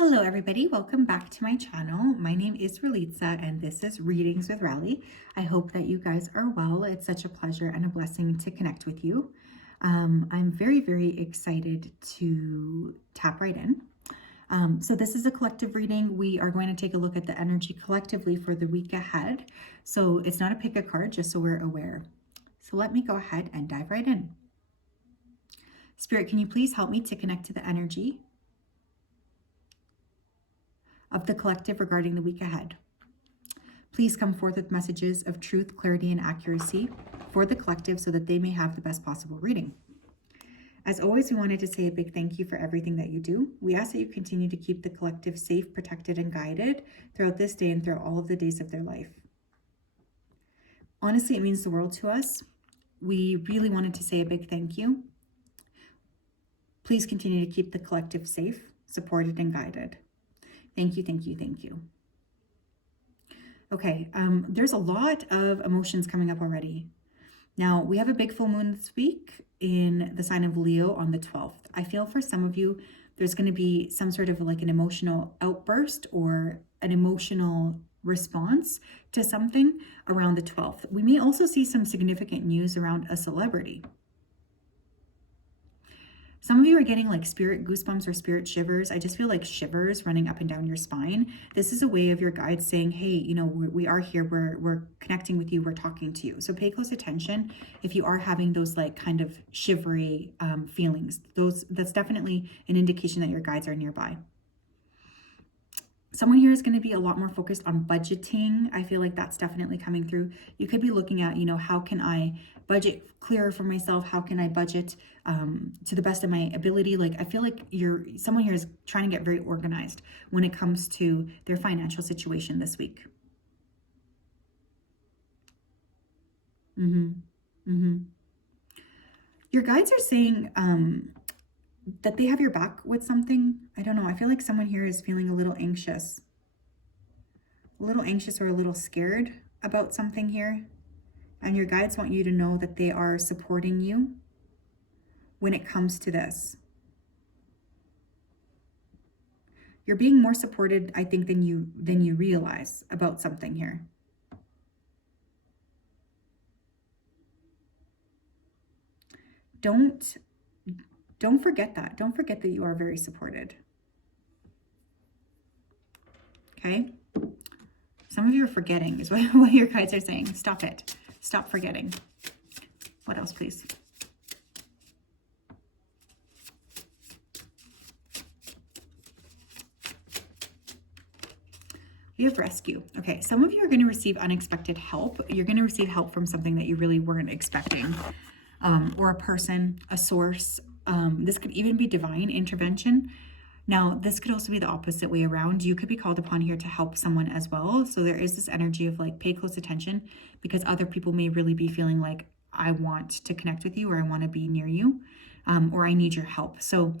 Hello everybody, welcome back to my channel. My name is Ralitza and this is Readings with Rali. I hope that you guys are well. It's such a pleasure and a blessing to connect with you. I'm very excited to tap right in. So this is a collective reading. We are going to take a look at the energy collectively for the week ahead. So it's not a pick a card, just so we're aware. So let me go ahead and dive right in. Spirit, can you please help me to connect to the energy of the collective regarding the week ahead? Please come forth with messages of truth, clarity, and accuracy for the collective so that they may have the best possible reading. As always, we wanted to say a big thank you for everything that you do. We ask that you continue to keep the collective safe, protected, and guided throughout this day and throughout all of the days of their life. Honestly, it means the world to us. We really wanted to say a big thank you. Please continue to keep the collective safe, supported, and guided. Thank you. Okay, there's a lot of emotions coming up already. Now, we have a big full moon this week in the sign of Leo on the 12th. I feel for some of you, there's going to be some sort of like an emotional outburst or an emotional response to something around the 12th. We may also see some significant news around a celebrity. Some of you are getting like spirit goosebumps or spirit shivers. I just feel like shivers running up and down your spine. This is a way of your guides saying, hey, you know, we are here. We're connecting with you. We're talking to you. So pay close attention if you are having those like kind of shivery feelings. That's definitely an indication that your guides are nearby. Someone here is going to be a lot more focused on budgeting. I feel like that's definitely coming through. You could be looking at, you know, how can I budget clearer for myself? How can I budget to the best of my ability? Like, I feel like someone here is trying to get very organized when it comes to their financial situation this week. Your guides are saying that they have your back with something. I don't know. I feel like someone here is feeling a little anxious or a little scared about something here. And your guides want you to know that they are supporting you when it comes to this. You're being more supported, I think, than you realize about something here. Don't forget that. Don't forget that you are very supported. Okay? Some of you are forgetting is what your guides are saying. Stop it. Stop forgetting. What else, please? We have rescue. Okay, some of you are going to receive unexpected help. You're going to receive help from something that you really weren't expecting, or a person, a source. This could even be divine intervention. Now, this could also be the opposite way around. You could be called upon here to help someone as well. So there is this energy of like, pay close attention, because other people may really be feeling like, I want to connect with you, or I want to be near you, or I need your help. So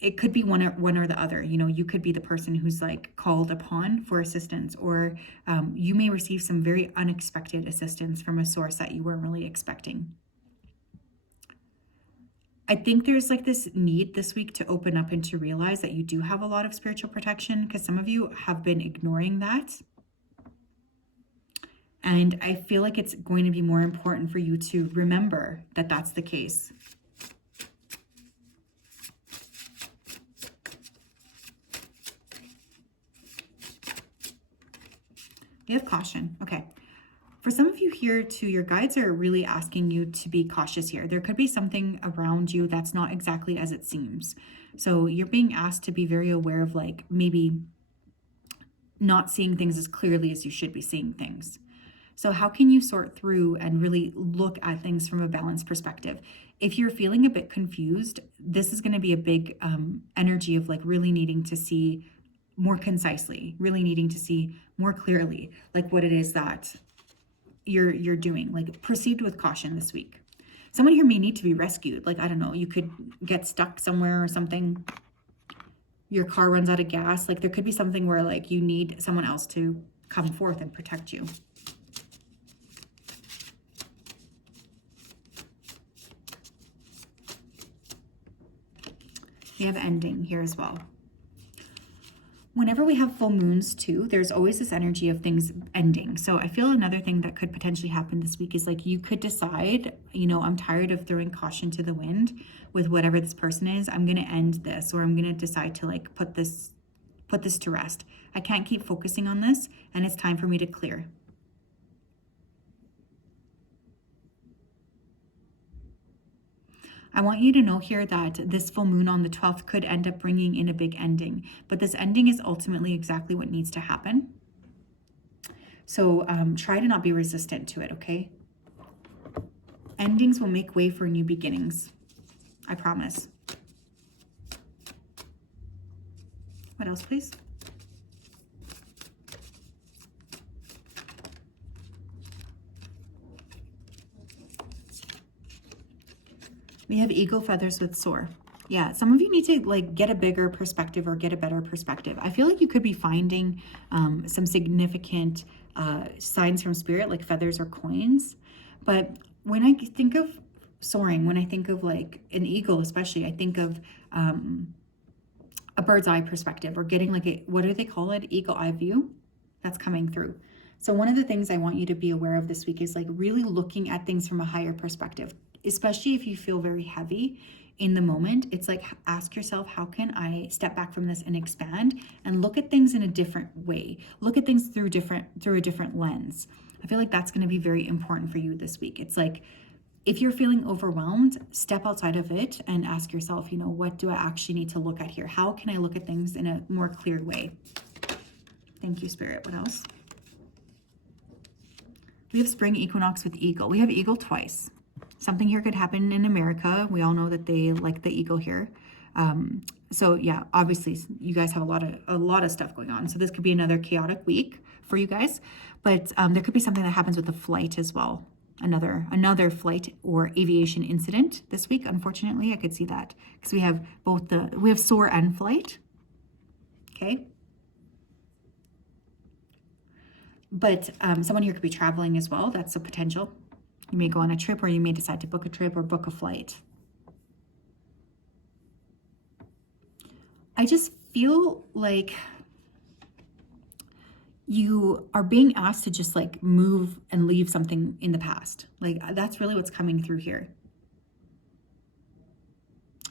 it could be one or the other. You know, you could be the person who's like called upon for assistance, or you may receive some very unexpected assistance from a source that you weren't really expecting. I think there's like this need this week to open up and to realize that you do have a lot of spiritual protection, because some of you have been ignoring that. And I feel like it's going to be more important for you to remember that that's the case. We have caution. Okay. For some of you here too, your guides are really asking you to be cautious here. There could be something around you that's not exactly as it seems. So you're being asked to be very aware of like maybe not seeing things as clearly as you should be seeing things. So how can you sort through and really look at things from a balanced perspective? If you're feeling a bit confused, this is going to be a big energy of like really needing to see more concisely, really needing to see more clearly, like what it is that you're doing. Like, proceed with caution this week. Someone here may need to be rescued. Like, I don't know, you could get stuck somewhere or something. Your car runs out of gas. Like, there could be something where like you need someone else to come forth and protect you. We have ending here as well. Whenever we have full moons too, there's always this energy of things ending. So I feel another thing that could potentially happen this week is like you could decide, you know, I'm tired of throwing caution to the wind with whatever this person is. I'm going to end this, or I'm going to decide to like put this to rest. I can't keep focusing on this, and it's time for me to clear. I want you to know here that this full moon on the 12th could end up bringing in a big ending, but this ending is ultimately exactly what needs to happen. So try to not be resistant to it, okay? Endings will make way for new beginnings. I promise. What else, please? We have eagle feathers with soar. Yeah, some of you need to like get a bigger perspective or get a better perspective. I feel like you could be finding some significant signs from spirit, like feathers or coins. But when I think of soaring, when I think of like an eagle especially, I think of a bird's eye perspective, or getting like a, what do they call it? Eagle eye view. That's coming through. So one of the things I want you to be aware of this week is like really looking at things from a higher perspective, especially if you feel very heavy in the moment. It's like, ask yourself, how can I step back from this and expand and look at things in a different way? Look at things through a different lens. I feel like that's going to be very important for you this week. It's like, if you're feeling overwhelmed, step outside of it and ask yourself, you know, what do I actually need to look at here? How can I look at things in a more clear way? Thank you, Spirit. What else? We have spring equinox with eagle. We have eagle twice. Something here could happen in America. We all know that they like the eagle here. So yeah, obviously you guys have a lot of stuff going on. So this could be another chaotic week for you guys, but there could be something that happens with a flight as well. Another flight or aviation incident this week. Unfortunately, I could see that because we have we have soar and flight. Okay. But someone here could be traveling as well. That's a potential. You may go on a trip, or you may decide to book a trip or book a flight. I just feel like you are being asked to just like move and leave something in the past. Like that's really what's coming through here.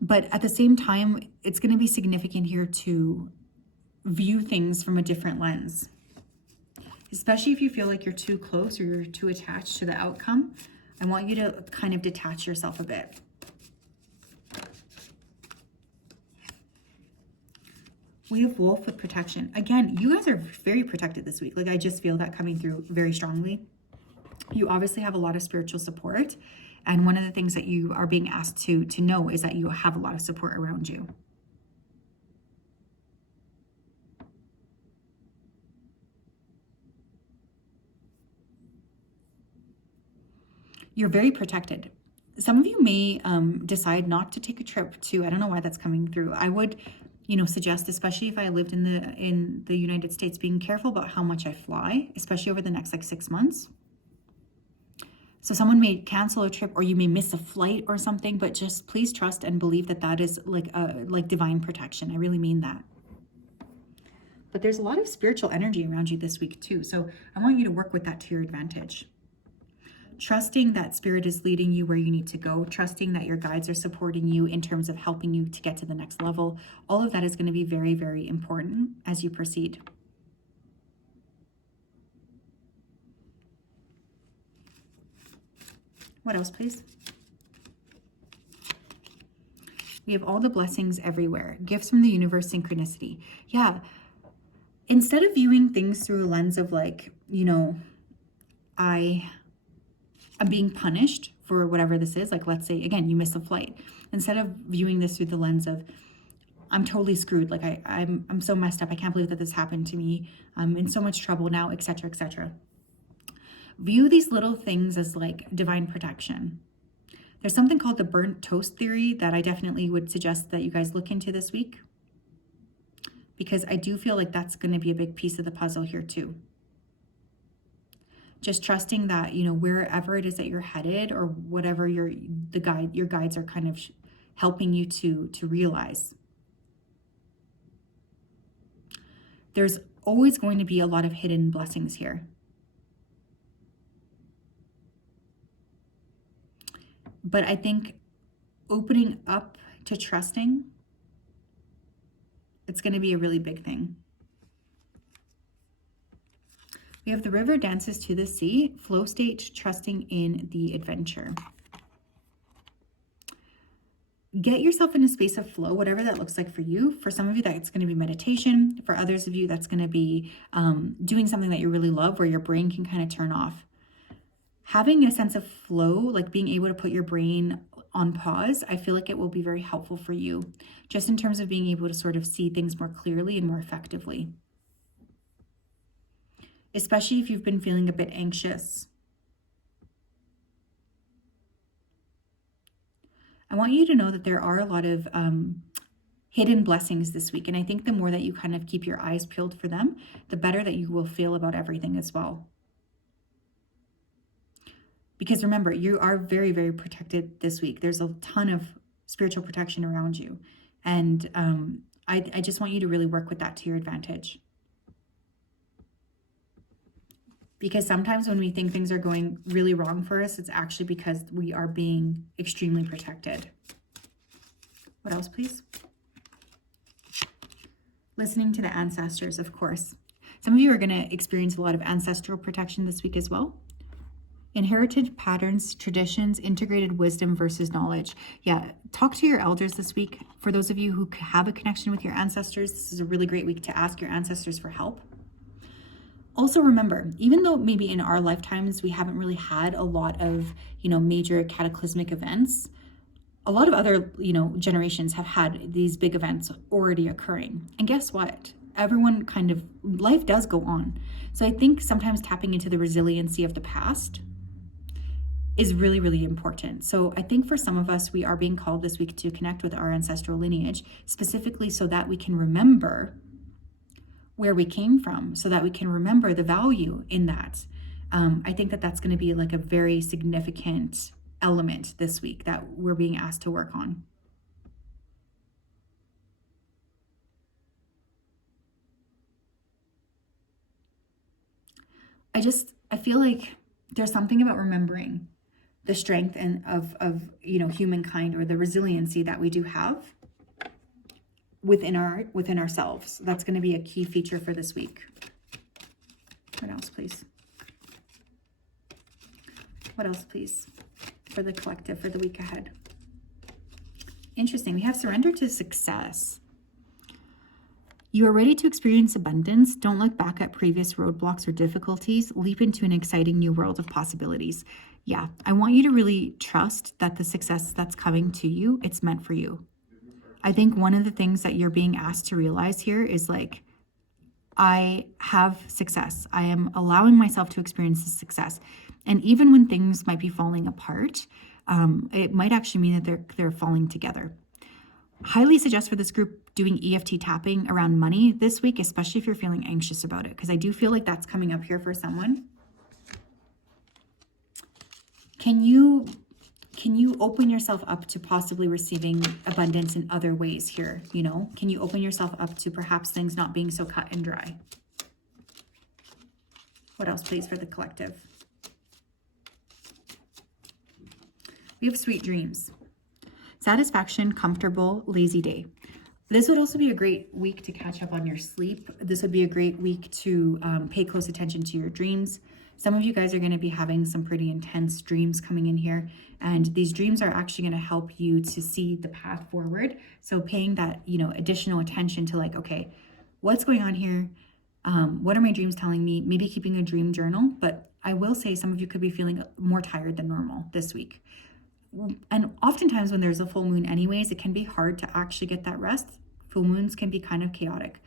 But at the same time, it's going to be significant here to view things from a different lens. Especially if you feel like you're too close or you're too attached to the outcome, I want you to kind of detach yourself a bit. We have wolf with protection. Again, you guys are very protected this week. Like I just feel that coming through very strongly. You obviously have a lot of spiritual support. And one of the things that you are being asked to know is that you have a lot of support around you. You're very protected. Some of you may decide not to take a trip to, I don't know why that's coming through. I would, you know, suggest, especially if I lived in the United States, being careful about how much I fly, especially over the next like 6 months. So someone may cancel a trip, or you may miss a flight or something, but just please trust and believe that that is like divine protection. I really mean that. But there's a lot of spiritual energy around you this week too. So I want you to work with that to your advantage. Trusting that spirit is leading you where you need to go, trusting that your guides are supporting you in terms of helping you to get to the next level. All of that is going to be very, very important as you proceed. What else, please? We have all the blessings everywhere. Gifts from the universe, synchronicity. Yeah. Instead of viewing things through a lens of like, you know, I'm being punished for whatever this is. Like, let's say, again, you miss a flight. Instead of viewing this through the lens of, I'm totally screwed. Like, I'm so messed up. I can't believe that this happened to me. I'm in so much trouble now, etc., etc. View these little things as like divine protection. There's something called the burnt toast theory that I definitely would suggest that you guys look into this week, because I do feel like that's going to be a big piece of the puzzle here too. Just trusting that, you know, wherever it is that you're headed, or whatever your guides are kind of helping you to realize. there's always going to be a lot of hidden blessings here. But I think opening up to trusting, it's going to be a really big thing. We have the river dances to the sea, flow state, trusting in the adventure. Get yourself in a space of flow, whatever that looks like for you. For some of you, that's going to be meditation. For others of you, that's going to be doing something that you really love, where your brain can kind of turn off. Having a sense of flow, like being able to put your brain on pause, I feel like it will be very helpful for you, just in terms of being able to sort of see things more clearly and more effectively. Especially if you've been feeling a bit anxious. I want you to know that there are a lot of hidden blessings this week. And I think the more that you kind of keep your eyes peeled for them, the better that you will feel about everything as well. Because remember, you are very, very protected this week. There's a ton of spiritual protection around you. And I just want you to really work with that to your advantage. Because sometimes when we think things are going really wrong for us, it's actually because we are being extremely protected. What else, please? Listening to the ancestors, of course. Some of you are going to experience a lot of ancestral protection this week as well. Inherited patterns, traditions, integrated wisdom versus knowledge. Yeah, talk to your elders this week. For those of you who have a connection with your ancestors, this is a really great week to ask your ancestors for help. Also remember, even though maybe in our lifetimes we haven't really had a lot of, major cataclysmic events, a lot of other, generations have had these big events already occurring. And guess what? Everyone life does go on. So I think sometimes tapping into the resiliency of the past is really, really important. So I think for some of us, we are being called this week to connect with our ancestral lineage, specifically so that we can remember where we came from, so that we can remember the value in that. I think that that's going to be like a very significant element this week that we're being asked to work on. I feel like there's something about remembering the strength and of humankind, or the resiliency that we do have within ourselves. That's going to be a key feature for this week. What else, please? What else, please, for the collective for the week ahead? Interesting. We have surrender to success. You are ready to experience abundance. Don't look back at previous roadblocks or difficulties. Leap into an exciting new world of possibilities. Yeah, I want you to really trust that the success that's coming to you, it's meant for you. I think one of the things that you're being asked to realize here is I have success. I am allowing myself to experience this success. And even when things might be falling apart, it might actually mean that they're falling together. Highly suggest for this group doing EFT tapping around money this week, especially if you're feeling anxious about it, because I do feel like that's coming up here for someone. Can you open yourself up to possibly receiving abundance in other ways here? Can you open yourself up to perhaps things not being so cut and dry? What else, please, for the collective? We have sweet dreams. Satisfaction, comfortable, lazy day. This would also be a great week to catch up on your sleep. This would be a great week to pay close attention to your dreams. Some of you guys are going to be having some pretty intense dreams coming in here. And these dreams are actually going to help you to see the path forward. So paying that, additional attention to okay, what's going on here? What are my dreams telling me? Maybe keeping a dream journal. But I will say some of you could be feeling more tired than normal this week. And oftentimes when there's a full moon anyways, it can be hard to actually get that rest. Full moons can be kind of chaotic.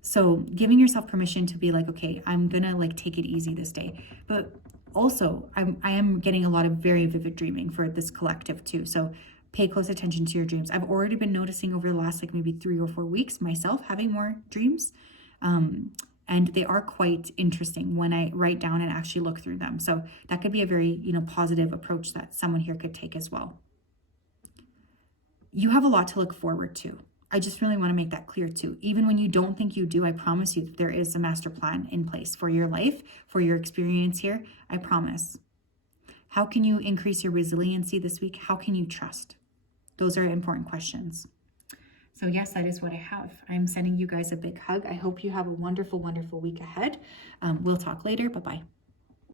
So giving yourself permission to be okay, I'm gonna take it easy this day. But also I am getting a lot of very vivid dreaming for this collective too. So pay close attention to your dreams. I've already been noticing over the last maybe 3 or 4 weeks myself having more dreams. And they are quite interesting when I write down and actually look through them. So that could be a very, positive approach that someone here could take as well. You have a lot to look forward to. I just really want to make that clear too. Even when you don't think you do, I promise you that there is a master plan in place for your life, for your experience here. I promise. How can you increase your resiliency this week? How can you trust? Those are important questions. So yes, that is what I have. I'm sending you guys a big hug. I hope you have a wonderful, wonderful week ahead. We'll talk later. Bye-bye.